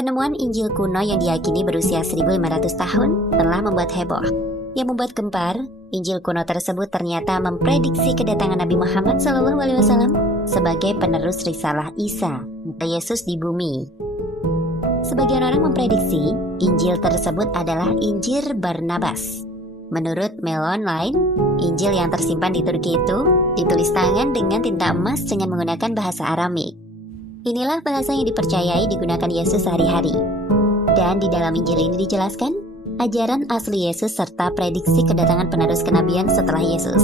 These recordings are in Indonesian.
Penemuan Injil kuno yang diyakini berusia 1500 tahun telah membuat heboh. Yang membuat gempar, Injil kuno tersebut ternyata memprediksi kedatangan Nabi Muhammad SAW sebagai penerus risalah Isa, atau Yesus di bumi. Sebagian orang memprediksi Injil tersebut adalah Injil Barnabas. Menurut Mail Online, Injil yang tersimpan di Turki itu ditulis tangan dengan tinta emas dengan menggunakan bahasa Aramik. Inilah bahasa yang dipercayai digunakan Yesus sehari-hari. Dan di dalam Injil ini dijelaskan ajaran asli Yesus serta prediksi kedatangan penerus kenabian setelah Yesus.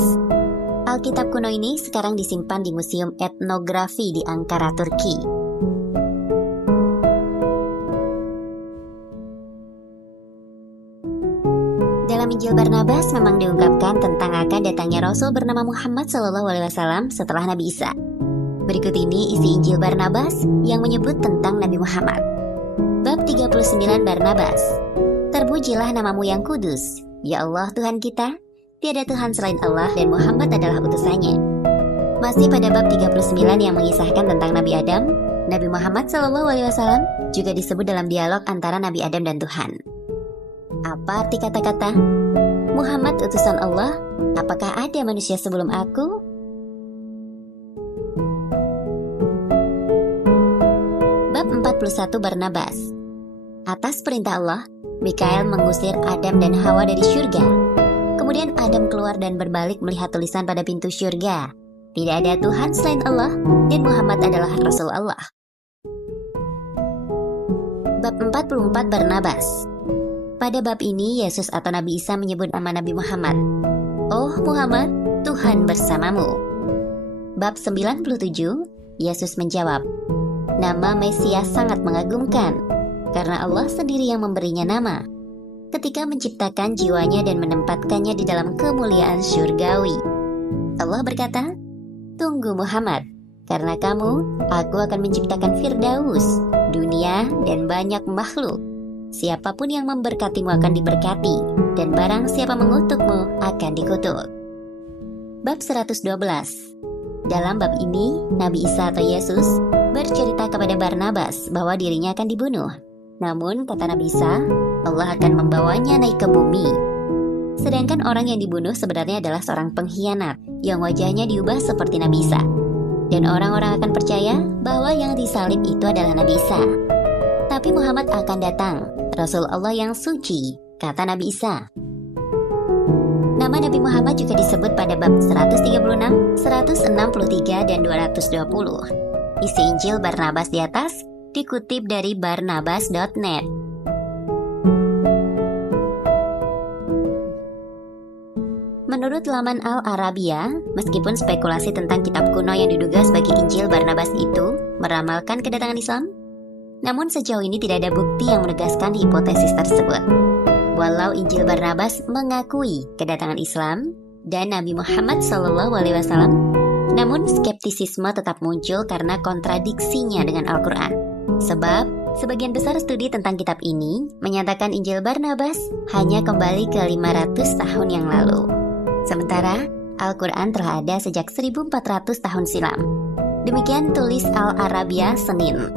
Alkitab kuno ini sekarang disimpan di Museum Etnografi di Ankara, Turki. Dalam Injil Barnabas memang diungkapkan tentang akan datangnya Rasul bernama Muhammad SAW setelah Nabi Isa. Berikut ini isi Injil Barnabas yang menyebut tentang Nabi Muhammad. Bab 39 Barnabas. Terpujilah namamu yang kudus, ya Allah Tuhan kita, tiada Tuhan selain Allah dan Muhammad adalah utusannya. Masih pada bab 39 yang mengisahkan tentang Nabi Adam, Nabi Muhammad SAW juga disebut dalam dialog antara Nabi Adam dan Tuhan. Apa arti kata-kata Muhammad utusan Allah? Apakah ada manusia sebelum aku? Bab 41 Barnabas. Atas perintah Allah, Mikael mengusir Adam dan Hawa dari syurga. Kemudian Adam keluar dan berbalik melihat tulisan pada pintu syurga. Tidak ada Tuhan selain Allah dan Muhammad adalah Rasul Allah. Bab 44 Barnabas. Pada bab ini, Yesus atau Nabi Isa menyebut nama Nabi Muhammad. Oh Muhammad, Tuhan bersamamu. Bab 97, Yesus menjawab, nama Mesias sangat mengagumkan, karena Allah sendiri yang memberinya nama, ketika menciptakan jiwanya dan menempatkannya di dalam kemuliaan syurgawi. Allah berkata, tunggu Muhammad, karena kamu, aku akan menciptakan Firdaus, dunia dan banyak makhluk. Siapapun yang memberkatimu akan diberkati, dan barang siapa mengutukmu akan dikutuk. Bab 112. Dalam bab ini, Nabi Isa atau Yesus bercerita kepada Barnabas bahwa dirinya akan dibunuh. Namun, kata Nabi Isa, Allah akan membawanya naik ke bumi. Sedangkan orang yang dibunuh sebenarnya adalah seorang pengkhianat yang wajahnya diubah seperti Nabi Isa. Dan orang-orang akan percaya bahwa yang disalib itu adalah Nabi Isa. Tapi Muhammad akan datang, Rasul Allah yang suci, kata Nabi Isa. Nama Nabi Muhammad juga disebut pada bab 136, 163, dan 220. Isi Injil Barnabas di atas dikutip dari barnabas.net. Menurut laman Al-Arabia, meskipun spekulasi tentang kitab kuno yang diduga sebagai Injil Barnabas itu meramalkan kedatangan Islam, namun sejauh ini tidak ada bukti yang menegaskan hipotesis tersebut. Walau Injil Barnabas mengakui kedatangan Islam dan Nabi Muhammad SAW, namun skeptisisme tetap muncul karena kontradiksinya dengan Al-Quran. Sebab, sebagian besar studi tentang kitab ini menyatakan Injil Barnabas hanya kembali ke 500 tahun yang lalu. Sementara, Al-Quran telah ada sejak 1400 tahun silam. Demikian tulis Al-Arabia Senin.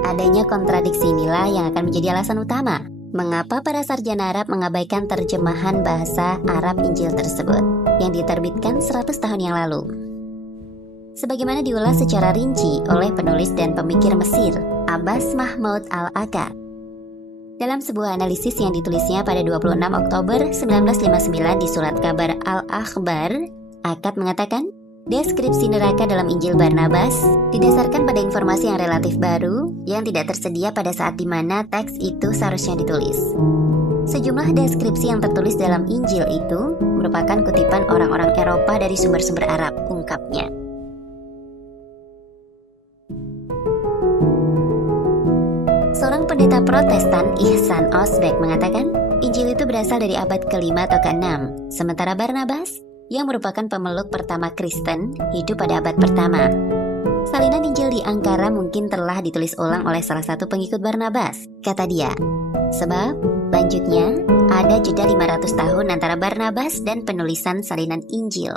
Adanya kontradiksi inilah yang akan menjadi alasan utama mengapa para sarjana Arab mengabaikan terjemahan bahasa Arab Injil tersebut yang diterbitkan 100 tahun yang lalu. Sebagaimana diulas secara rinci oleh penulis dan pemikir Mesir, Abbas Mahmud Al-Akkad. Dalam sebuah analisis yang ditulisnya pada 26 Oktober 1959 di Surat Kabar Al-Akhbar, Akkad mengatakan, deskripsi neraka dalam Injil Barnabas didasarkan pada informasi yang relatif baru yang tidak tersedia pada saat di mana teks itu seharusnya ditulis. Sejumlah deskripsi yang tertulis dalam Injil itu merupakan kutipan orang-orang Eropa dari sumber-sumber Arab, ungkapnya. Seorang pendeta Protestan, Ihsan Osbeck, mengatakan Injil itu berasal dari abad ke-5 atau ke-6, sementara Barnabas yang merupakan pemeluk pertama Kristen, hidup pada abad pertama. Salinan Injil di Ankara mungkin telah ditulis ulang oleh salah satu pengikut Barnabas, kata dia. Sebab, lanjutnya, ada jeda 500 tahun antara Barnabas dan penulisan salinan Injil.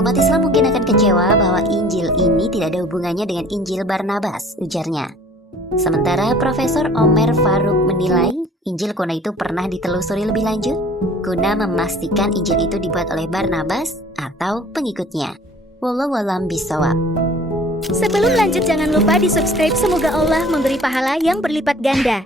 Umat Islam mungkin akan kecewa bahwa Injil ini tidak ada hubungannya dengan Injil Barnabas, ujarnya. Sementara Profesor Omer Farouk menilai Injil kuno itu pernah ditelusuri lebih lanjut guna memastikan Injil itu dibuat oleh Barnabas atau pengikutnya. Wallahu a'lam bishawab. Sebelum lanjut jangan lupa di subscribe, semoga Allah memberi pahala yang berlipat ganda.